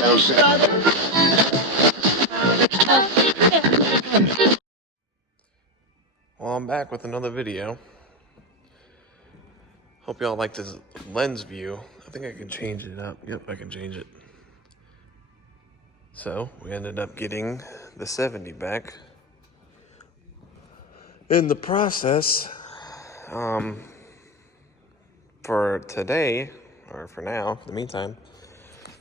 Well, I'm back with another video. Hope y'all like this lens view. I think I can change it up. Yep, I can change it. So, we ended up getting the 70 back. In the process, for today, or for now, for the meantime,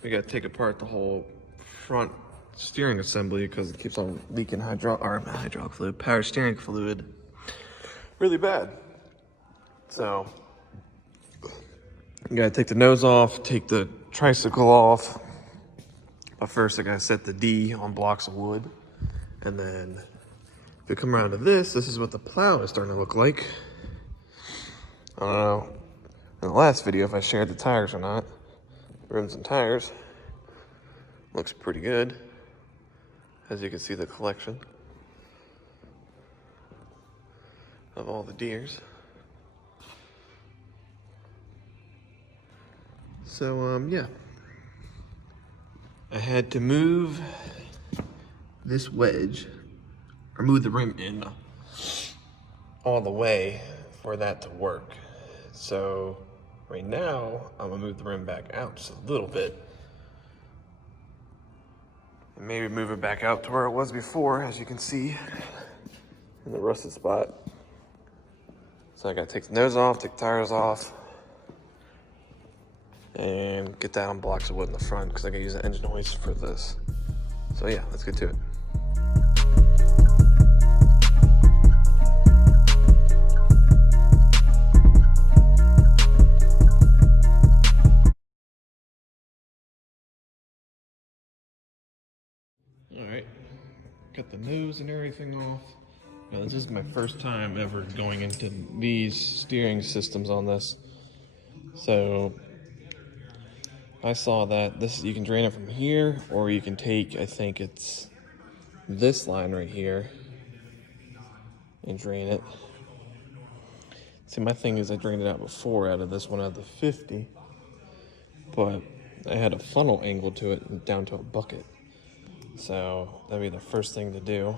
we gotta take apart the whole front steering assembly because it keeps on leaking hydraulic fluid, power steering fluid, really bad. So, you gotta take the nose off, take the tricycle off. But first I gotta set the D on blocks of wood. And then if you come around to this is what the plow is starting to look like. I don't know in the last video if I shared the tires or not. Rims and tires. Looks pretty good. As you can see, the collection of all the Deeres. So, yeah. I had to move this wedge, or move the rim in all the way for that to work. So, right now, I'm gonna move the rim back out just a little bit. And maybe move it back out to where it was before, as you can see, in the rusted spot. So I gotta take the nose off, take the tires off, and get that on blocks of wood in the front because I can use the engine hoist for this. So yeah, let's get to it. All right, got the nose and everything off. Now, this is my first time ever going into these steering systems on this. So I saw that this, you can drain it from here, or you can take, I think it's this line right here and drain it. See, my thing is I drained it out before out of this one out of the 50, but I had a funnel angle to it and down to a bucket. So that'd be the first thing to do,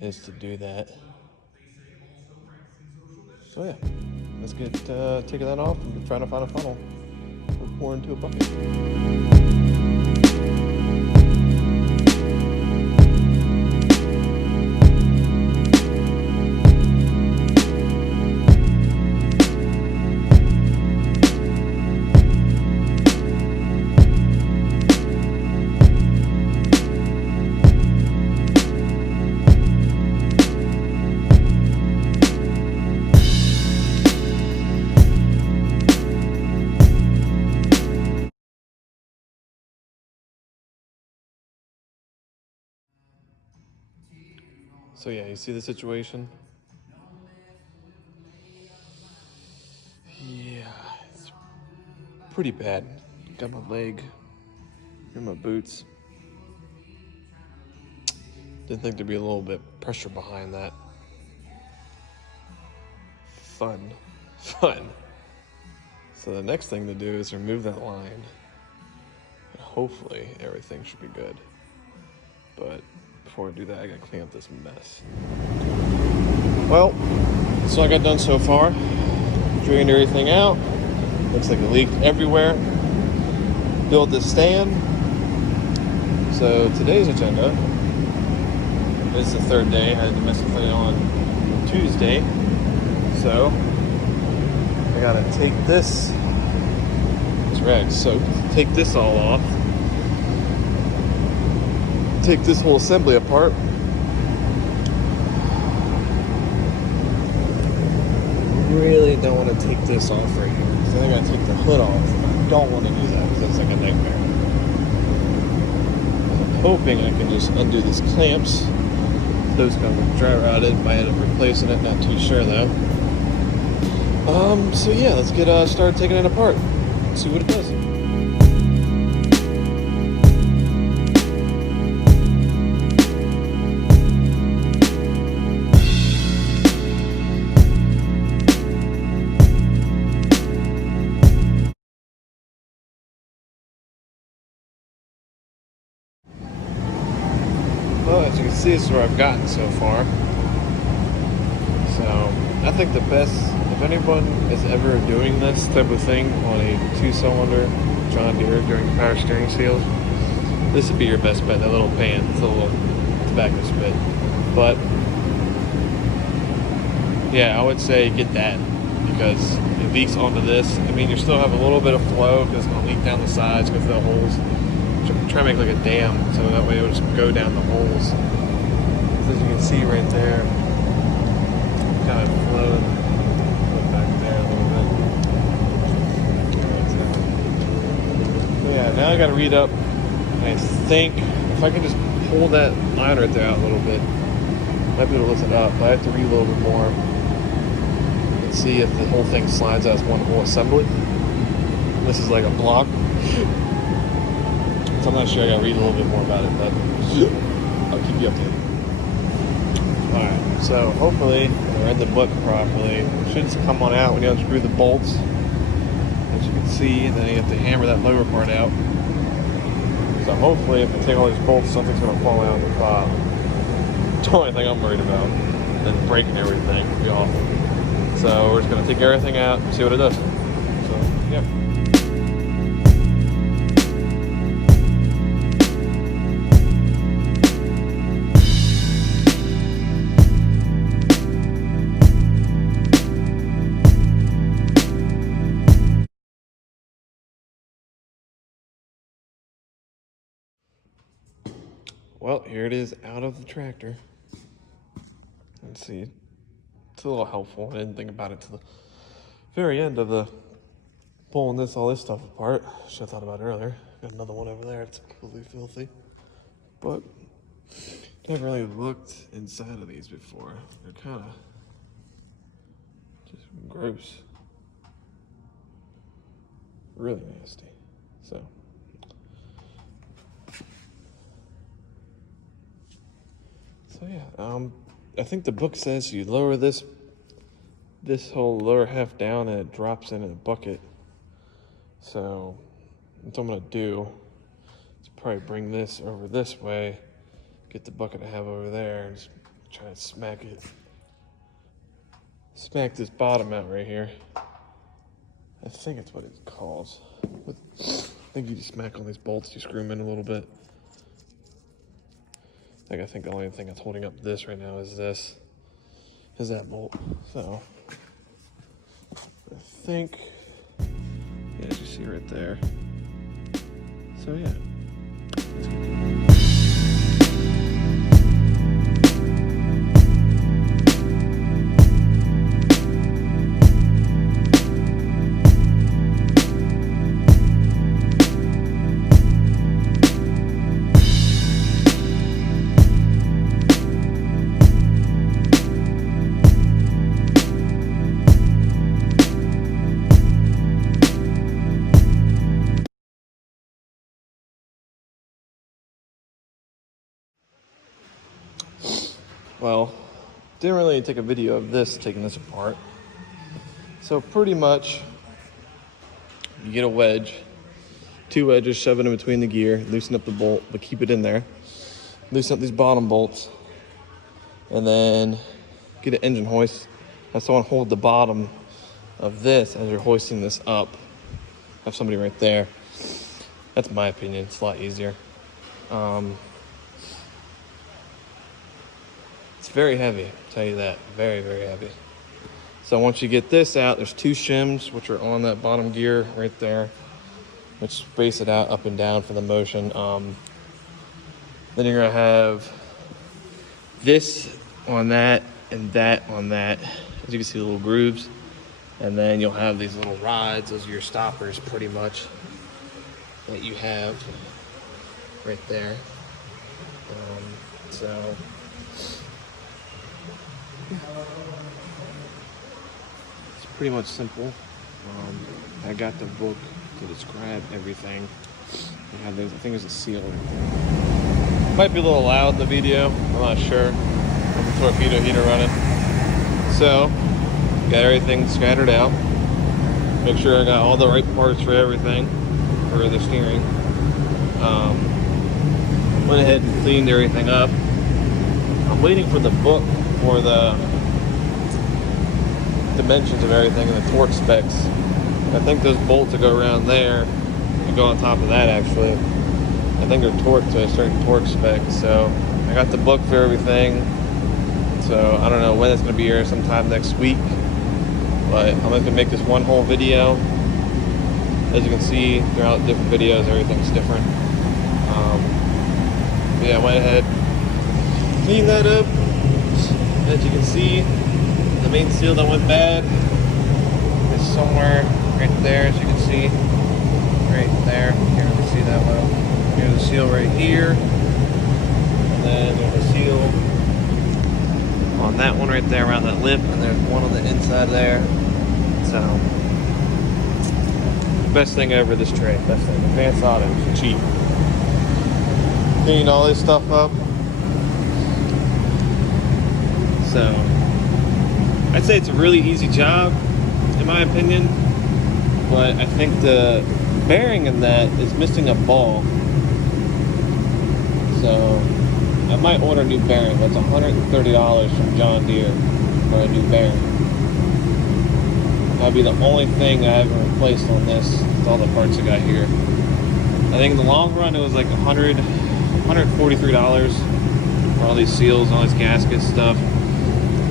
is to do that. So yeah, let's get taking that off and trying to find a funnel. We'll pour into a bucket. So yeah, you see the situation? Yeah, it's pretty bad. Got my leg and my boots. Didn't think there'd be a little bit pressure behind that. Fun. So the next thing to do is remove that line. And hopefully everything should be good. But before I do that, I gotta clean up this mess. Well, that's all I got done so far. Drained everything out. Looks like it leaked everywhere. Built this stand. So today's agenda is the third day. I had to mess with it on Tuesday. So I gotta take this. It's rag soaked. Take this all off. Take this whole assembly apart. Really don't want to take this off right here because I gotta take the hood off. I don't want to do that because that's like a nightmare. I'm hoping I can just undo these clamps. Those got dry rotted. Might end up replacing it. Not too sure though. So yeah, let's get started taking it apart. See what it does. as you can see, this is where I've gotten so far. So I think the best, if anyone is ever doing this type of thing on a 2-cylinder John Deere during power steering seals, this would be your best bet. That little pan, it's a little tobacco spit. But yeah, I would say get that, because it leaks onto this. I mean, you still have a little bit of flow because it's going to leak down the sides because of the holes. Try to make like a dam so that way it will just go down the holes. As you can see right there, kind of flowing back there a little bit. So yeah, now I got to read up. I think if I can just pull that line right there out a little bit, I might be able to lift it up. But I have to read a little bit more and see if the whole thing slides as one whole assembly. This is like a block. So I'm not sure. I gotta read a little bit more about it, but I'll keep you updated. Alright, so hopefully I read the book properly. It should just come on out when you unscrew the bolts, as you can see, and then you have to hammer that lower part out. So hopefully if I take all these bolts, something's gonna fall out of the top. It's the only thing I'm worried about. Then breaking everything would be awful. So we're just gonna take everything out and see what it does. So, yeah. Well, here it is out of the tractor. Let's see. It's a little helpful. I didn't think about it to the very end of the pulling all this stuff apart. Should have thought about it earlier. Got another one over there. It's completely filthy. But never really looked inside of these before. They're kind of just gross. Really nasty. So. So yeah, I think the book says you lower this whole lower half down and it drops in a bucket. So what I'm gonna do is probably bring this over this way, get the bucket I have over there, and just try to smack this bottom out right here. I think it's what it calls. I think you just smack on these bolts, you screw them in a little bit. I think the only thing that's holding up this right now is that bolt. So I think, yeah, as you see right there. So yeah. Well, didn't really take a video of this, taking this apart. So pretty much, you get a wedge, 2 wedges, shove it in between the gear, loosen up the bolt, but keep it in there. Loosen up these bottom bolts, and then get an engine hoist. Have someone hold the bottom of this as you're hoisting this up. Have somebody right there. That's my opinion. It's a lot easier. It's very heavy, I'll tell you that. Very, very heavy. So once you get this out, there's 2 shims, which are on that bottom gear right there, which space it out up and down for the motion. Then you're gonna have this on that and that on that. As you can see, the little grooves. And then you'll have these little rods. Those are your stoppers, pretty much, that you have right there. So it's pretty much simple. I got the book to describe everything. I have those, I think there's a seal right there. Might be a little loud in the video, I'm not sure. I have the torpedo heater running. So, got everything scattered out. Make sure I got all the right parts for everything, for the steering. Went ahead and cleaned everything up. I'm waiting for the book for the dimensions of everything and the torque specs. I think those bolts that go around there and go on top of that, actually, I think they're torqued to a certain torque spec. So I got the book for everything. So I don't know when it's going to be here, sometime next week. But I'm just going to make this one whole video. As you can see throughout different videos, everything's different. Yeah, I went ahead, cleaned that up. As you can see, the main seal that went bad is somewhere right there, as you can see. Right there. You can't really see that well. Here's a seal right here. And then there's a seal on that one right there around that lip. And there's one on the inside there. So, best thing ever, this tray. Best thing. Advanced Autos. Cheap. Cleaned all this stuff up. So, I'd say it's a really easy job, in my opinion. But I think the bearing in that is missing a ball. So, I might order a new bearing. That's $130 from John Deere for a new bearing. That'll be the only thing I haven't replaced on this with all the parts I got here. I think in the long run it was like $143 for all these seals, all these gaskets stuff.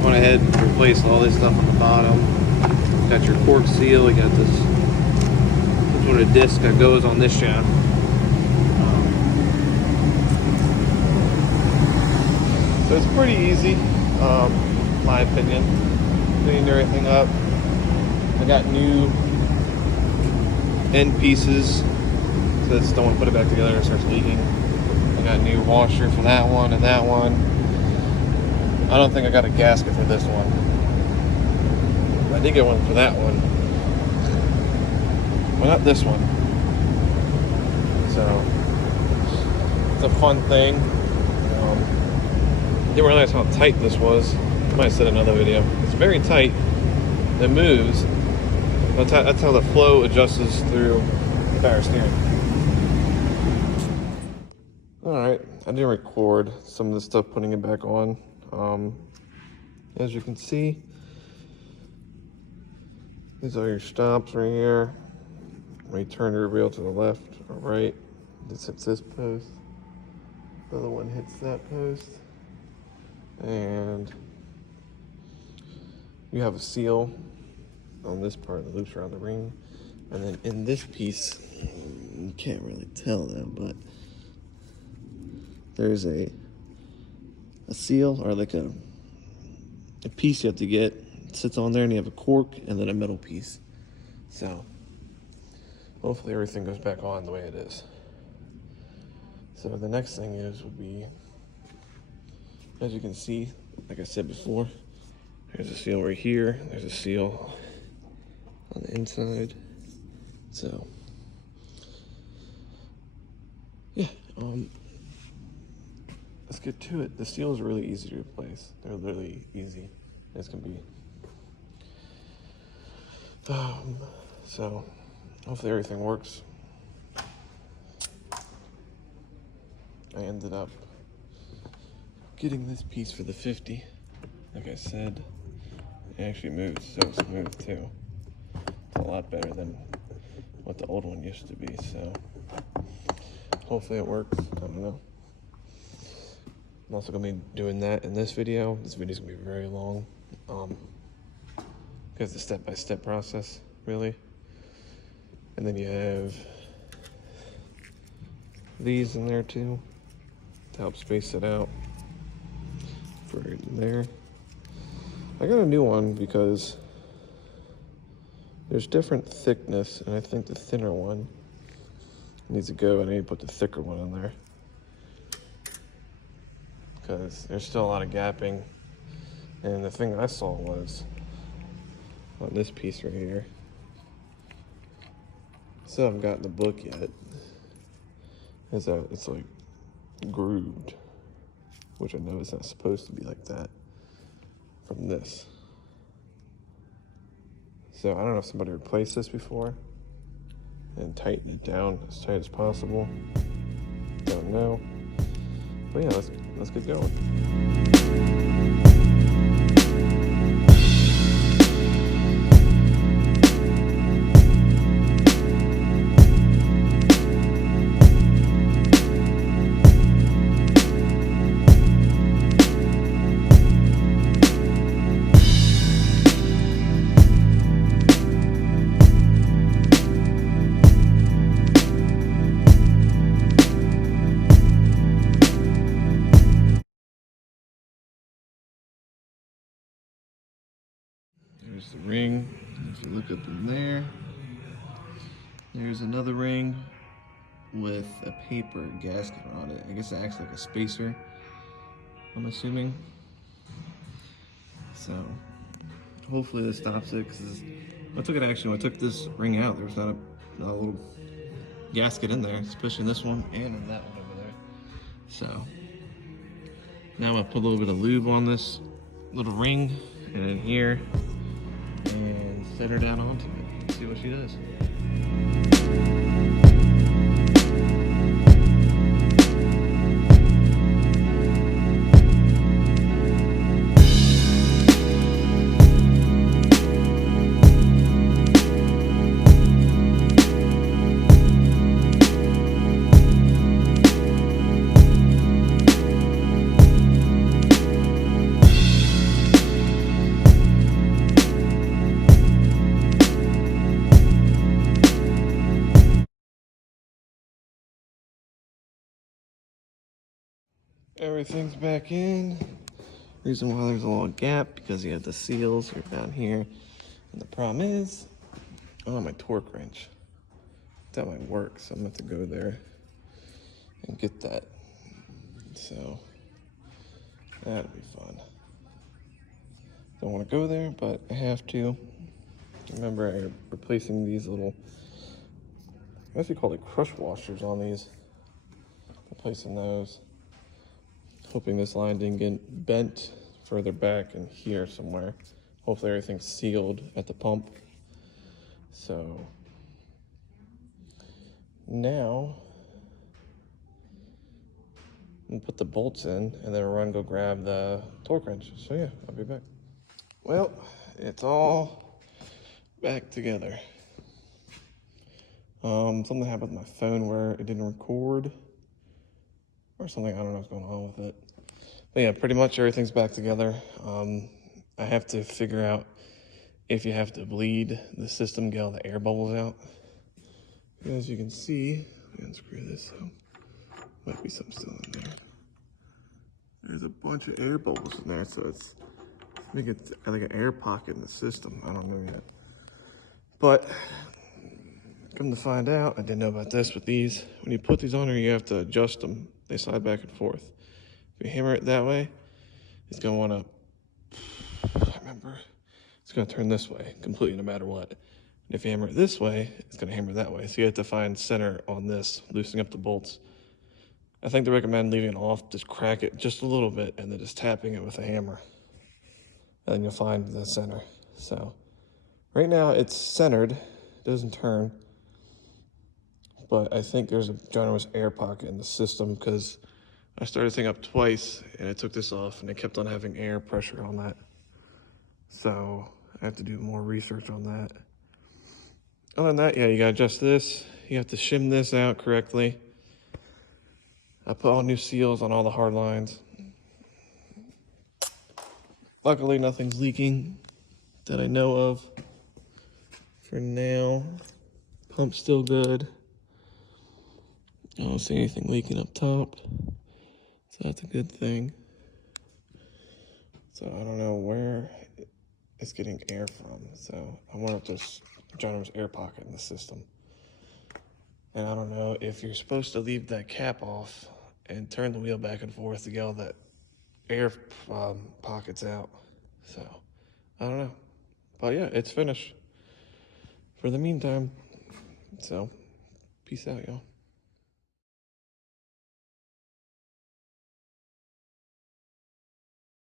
Went ahead and replaced all this stuff on the bottom. Got your cork seal. You got this sort of disc that goes on this shaft. So it's pretty easy, in my opinion. Cleaned everything up. I got new end pieces, so I just don't want to put it back together and it starts leaking. I got a new washer for that one and that one. I don't think I got a gasket for this one. I did get one for that one, but not this one. So it's a fun thing. Didn't realize how tight this was. I might have said in another video. It's very tight. It moves. That's how the flow adjusts through the power steering. Alright, I didn't record some of this stuff putting it back on. As you can see, these are your stops right here. When you turn your wheel to the left or right, this hits this post. The other one hits that post. And you have a seal on this part that loops around the ring, and then in this piece, you can't really tell that, but there's a seal, or like a piece you have to get. It sits on there, and you have a cork and then a metal piece. So hopefully everything goes back on the way it is. So the next thing would be, as you can see, like I said before, there's a seal right here, there's a seal on the inside. So yeah, let's get to it. The seals are really easy to replace. They're literally easy as can be. So hopefully everything works. I ended up getting this piece for the 50. Like I said, it actually moves so smooth too. It's a lot better than what the old one used to be, so hopefully it works. I don't know. I'm also gonna be doing that in this video. This video's gonna be very long, because it's a step-by-step process, really. And then you have these in there too to help space it out for there. I got a new one because there's different thickness, and I think the thinner one needs to go, and I need to put the thicker one in there because there's still a lot of gapping. And the thing I saw was on this piece right here. Still haven't gotten the book yet. Is that it's like grooved, which I know is not supposed to be like that from this. So I don't know if somebody replaced this before and tightened it down as tight as possible. Don't know. But yeah, let's get going. There's the ring. If you look up in there, there's another ring with a paper gasket on it. I guess it acts like a spacer, I'm assuming. So hopefully this stops it, because when I took this ring out, there was not a little gasket in there, especially in this one and in that one over there. So now I'm gonna put a little bit of lube on this little ring and in here and set her down onto it and see what she does. Everything's back in. Reason why there's a little gap, because you have the seals are down here. And the problem is, I don't have my torque wrench. That might work, so I'm gonna have to go there and get that. So that'll be fun. Don't want to go there, but I have to. Remember, I'm replacing these little, I guess we call it crush washers on these. Replacing those. Hoping this line didn't get bent further back in here somewhere. Hopefully everything's sealed at the pump. So now I'm gonna put the bolts in and then run go grab the torque wrench. So yeah, I'll be back. Well, it's all back together. Something happened with my phone where it didn't record or something. I don't know what's going on with it. But yeah, pretty much everything's back together. I have to figure out if you have to bleed the system, get all the air bubbles out. As you can see, let me unscrew this. So might be something still in there. There's a bunch of air bubbles in there, so I think it's like an air pocket in the system. I don't know yet. But come to find out, I didn't know about this with these. When you put these on here, you have to adjust them. They slide back and forth. If you hammer it that way, it's gonna wanna, remember, it's gonna turn this way completely no matter what. And if you hammer it this way, it's gonna hammer that way. So you have to find center on this, loosening up the bolts. I think they recommend leaving it off, just crack it just a little bit and then just tapping it with a hammer. And then you'll find the center. So right now it's centered, it doesn't turn. But I think there's a generous air pocket in the system, because I started this thing up twice and I took this off and it kept on having air pressure on that. So I have to do more research on that. Other than that, yeah, you gotta adjust this. You have to shim this out correctly. I put all new seals on all the hard lines. Luckily, nothing's leaking that I know of for now. Pump's still good. I don't see anything leaking up top, so that's a good thing. So I don't know where it's getting air from. So I wonder if there's a generous air pocket in the system. And I don't know if you're supposed to leave that cap off and turn the wheel back and forth to get all that air pockets out. So I don't know. But yeah, it's finished for the meantime. So peace out, y'all.